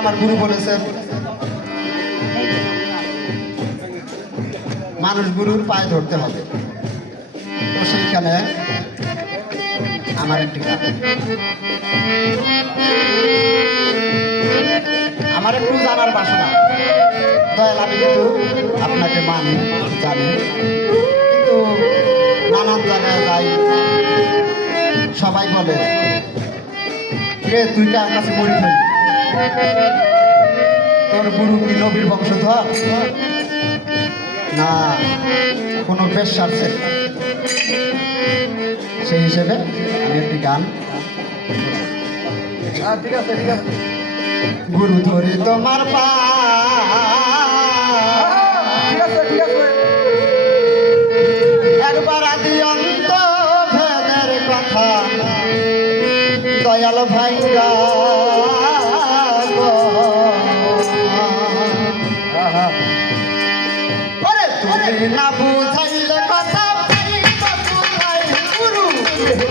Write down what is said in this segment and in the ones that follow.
আমার গুরু বলেছেন মানুষ গুরুর পায়ে ধরতে হবে। তো সেইখানে আমার একটি গান, আমার একটু জানার বাসনা দয়াল, আমি কিন্তু আপনাকে মানি জানি, কিন্তু নানান জায়গায় যাই, সবাই বলে রে তুই কার কাছে মরি ফেলি, তোর গুরু কি নবীর বংশধর না কোনো বেশ্যার ছেলে? সেই হিসেবে আমি একটি গান, ঠিক আছে ঠিক আছে। গুরু ধরে তোমার পা, ঠিক আছে ঠিক আছে, একবার আদি অন্ত ভেদের কথা দয়াল ভাইরা তুমি না বুঝাইলে কথা পাইবা কোথায় গুরু,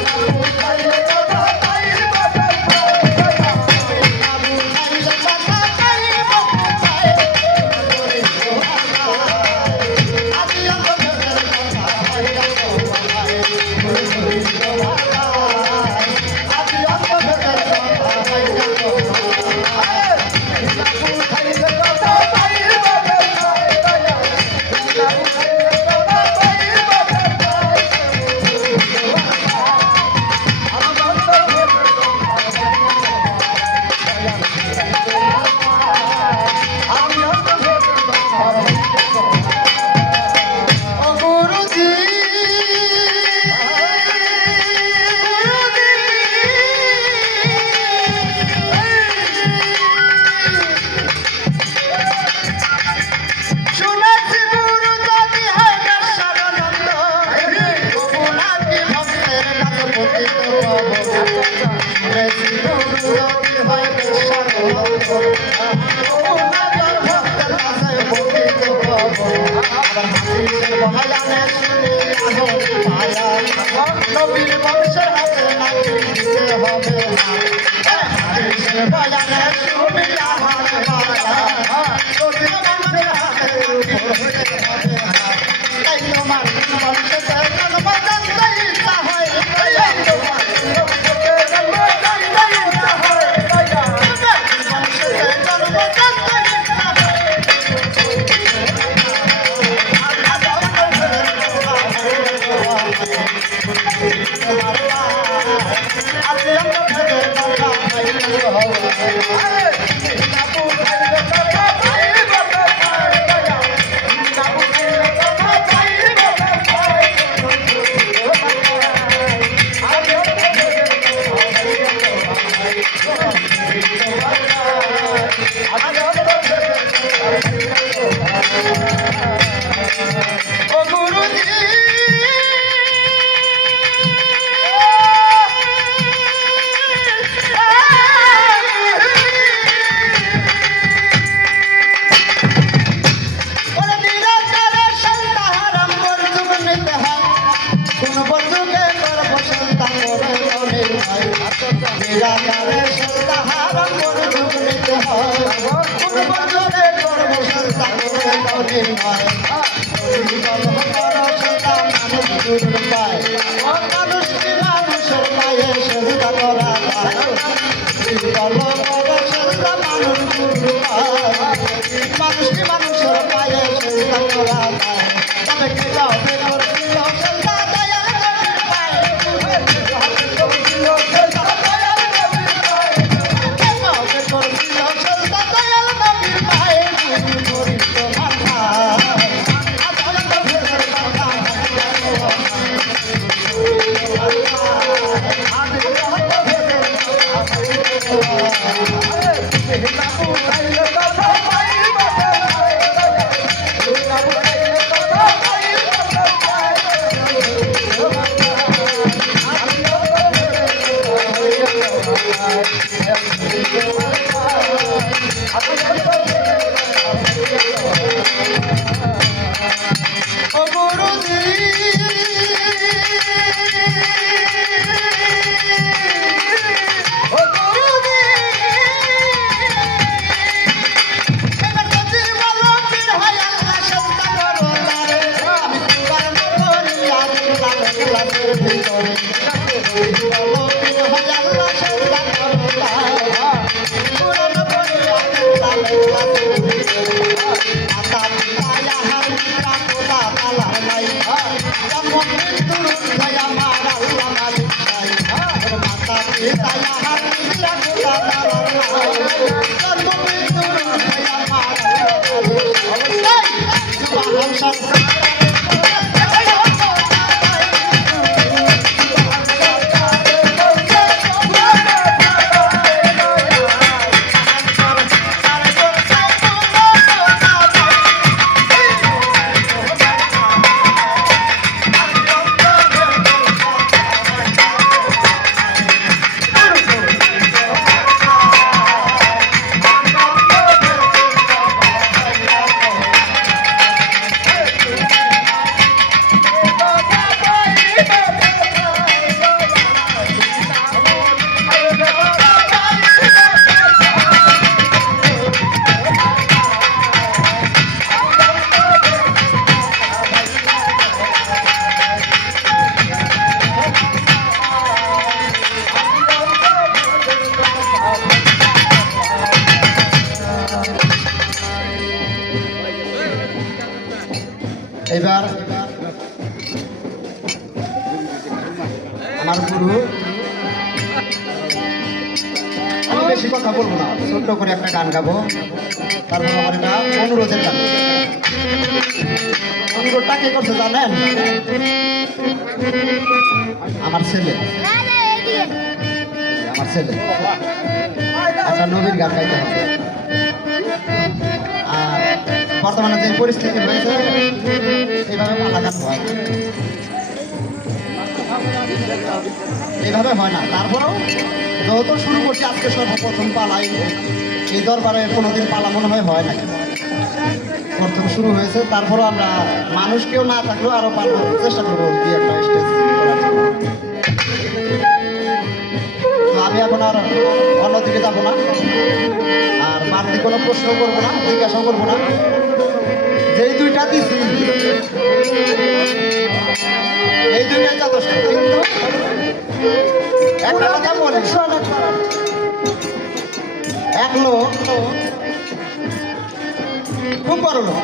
না বুঝাইলে কথা পাইবা কোথায়, না বুঝাইলে কথা পাইবা কোথায়, আদি অন্ত ভেদের কথা পাইবা কোথায়, আদি অন্ত ভেদের কথা পাইবা কোথায়, না বুঝাইলে কথা পাইবা নবীর বংশের হাতে নাকি দিতে হবে বয়ানে শুনি আমার মায়া, নবীর বংশের হাতে উপর হতে হবে, তাই তোমার বংশে জন্ম জানতে ইচ্ছা হয়, তোমার বংশে জন্ম জানতে ইচ্ছা হয়, বংশে জন্ম জানতে ইচ্ছা হয়। মানুষকে মানুষের পায়ে সেজদা করা যায়, তবে কে যাবে এবার আমার গুরু, আমি বেশি কথা বলবো না, ছোট্ট করে একটা গান গাবো। তারপর আমার এটা অনুরোধের গান। অনুরোধটা কে করছে জানেন? আমার ছেলে, আমার ছেলে একটা নবীর গান গাইতে হবে। আর বর্তমানে যে পরিস্থিতি হয়েছে এইভাবে পালা গান হয়, এইভাবে হয় না। তারপরেও যত শুরু করছি আজকে সর্বপ্রথম পালাই, এই দরবারে কোনোদিন পালা মনে হয় নাই, প্রথম শুরু হয়েছে। তারপরও আমরা মানুষকেও না থাকলেও আরো পারবো, চেষ্টা করবো কি একটা স্টেজ করার জন্য। তো আমি এখন আর অন্যদিকে যাবো না, আর বাড়তি কোনো প্রশ্ন করবো না, জিজ্ঞাসা করবো না। যেই দুইটা দিচ্ছি এই দুইটাই যথেষ্ট। কিন্তু একটা কথা বলি, এক লোক খুব বড় লোক,